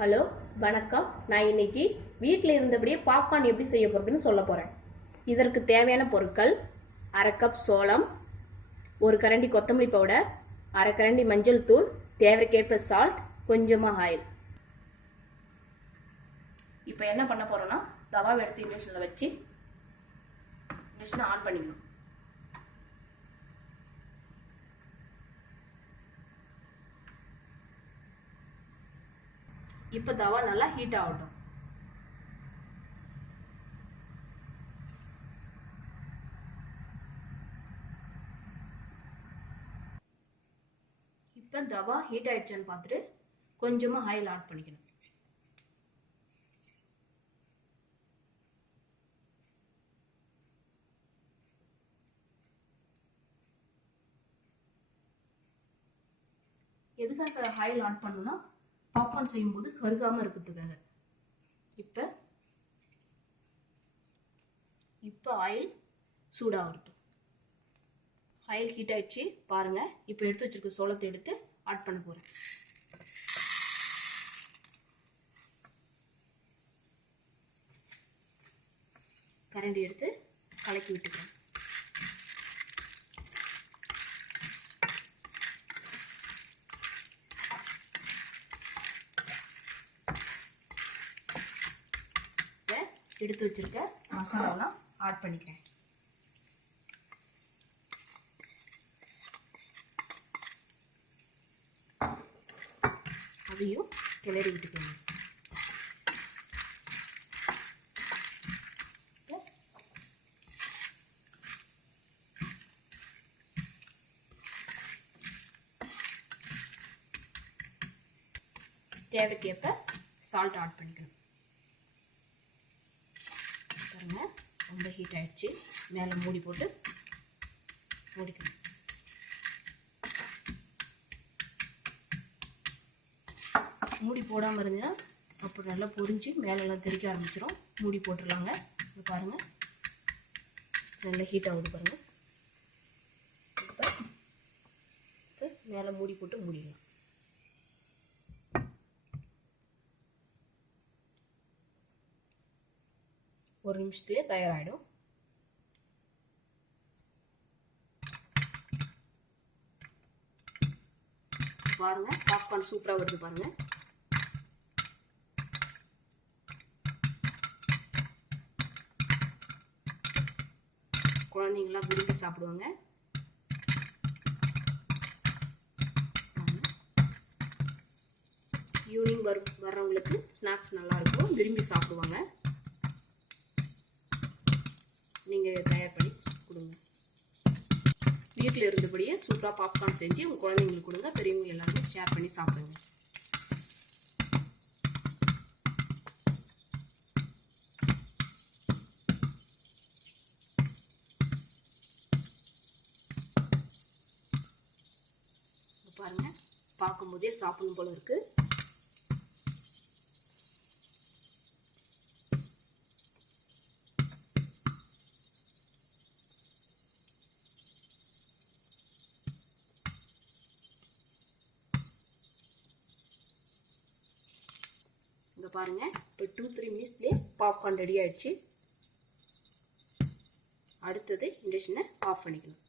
Hello வணக்கம். நான் இன்னைக்கு வீட்டில் இருந்தபடியே பாப்கார்ன் எப்படி செய்ய போகிறதுன்னு சொல்ல போகிறேன். இதற்கு தேவையான பொருட்கள்: அரை கப் சோளம், ஒரு கரண்டி கொத்தமல்லி பவுடர், அரை கரண்டி மஞ்சள் தூள், தேவைக்கேற்ப சால்ட், கொஞ்சமாக ஆயில். இப்போ என்ன பண்ண போகிறோன்னா, தவாவை எடுத்து இண்டக்ஷனில் வச்சு இண்டக்ஷனை ஆன் பண்ணிக்கணும். இப்போ தவா நல்லா ஹீட் ஆகட்டும். இப்போ தவா ஹீட் ஆயிடுச்சான்னு பார்த்துட்டு கொஞ்சமா ஆயில் ஆட் பண்ணிக்கணும். எதுக்காக ஆயில் ஆட் பண்ணணும்னா, பாப்கார்ன் செய்யும்போது கருகாம இருக்கிறதுக்காக. இப்போ ஆயில் சூடாகட்டும். ஆயில் ஹீட் ஆயிடுச்சு பாருங்க. இப்போ எடுத்து வச்சிருக்க சோளத்தை எடுத்து ஆட் பண்ண போறேன். கரண்டி எடுத்து கலக்கி விட்டுக்கிறேன். எடுத்து வச்சிருக்க மசாலாலாம் ஆட் பண்ணிக்கிறேன். அதையும் கிளறி விட்டுக்கணும். தேவைக்கேற்ப சால்ட் ஆட் பண்ணிக்கணும். பாருங்க, ரொம்ப ஹீட் ஆயிடுச்சு. மேலே மூடி போட்டு மூடிக்கணும். மூடி போடாமல் இருந்தீங்கன்னா அப்புறம் நல்லா பொரிஞ்சு மேலெல்லாம் தெறிக்க ஆரம்பிச்சிடும். மூடி போட்டுடலாங்க. பாருங்க, நல்லா ஹீட் ஆகுது பாருங்க. இப்போ மேலே மூடி போட்டு மூடிடலாம். ஒரு நிமிஷத்துலேயே தயாராகிடும். பாருங்க, பாப்கார்ன் சூப்பராக வருது பாருங்க. குழந்தைங்களாம் விரும்பி சாப்பிடுவாங்க. ஈவினிங் வர்றவங்களுக்கு ஸ்நாக்ஸ் நல்லா இருக்கும், விரும்பி சாப்பிடுவாங்க. நீங்கள் தயார் பண்ணி கொடுங்க. வீட்டில் இருந்தபடியே சூப்பராக பாப்கார்ன் செஞ்சு உங்கள் குழந்தைங்களுக்கு கொடுங்க. பெரியவங்க எல்லாருமே ஷேர் பண்ணி சாப்பிடுங்க. பாருங்க, பார்க்கும்போதே சாப்பிடணும் போல இருக்கு. இங்க பாருங்க, இப்போ 2-3 மினிட்ஸ்லேயே பாப்கார்ன் ரெடி ஆயிடுச்சு. அடுத்தது இண்டக்ஷனை ஆஃப் பண்ணிக்கணும்.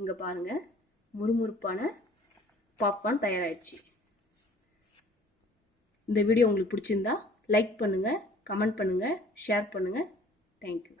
இங்க பாருங்க, முறுமுறுப்பான பாப்கார்ன் தயாராகிடுச்சு. இந்த வீடியோ உங்களுக்கு பிடிச்சிருந்தா லைக் பண்ணுங்க, கமெண்ட் பண்ணுங்க, ஷேர் பண்ணுங்க. தேங்க்யூ.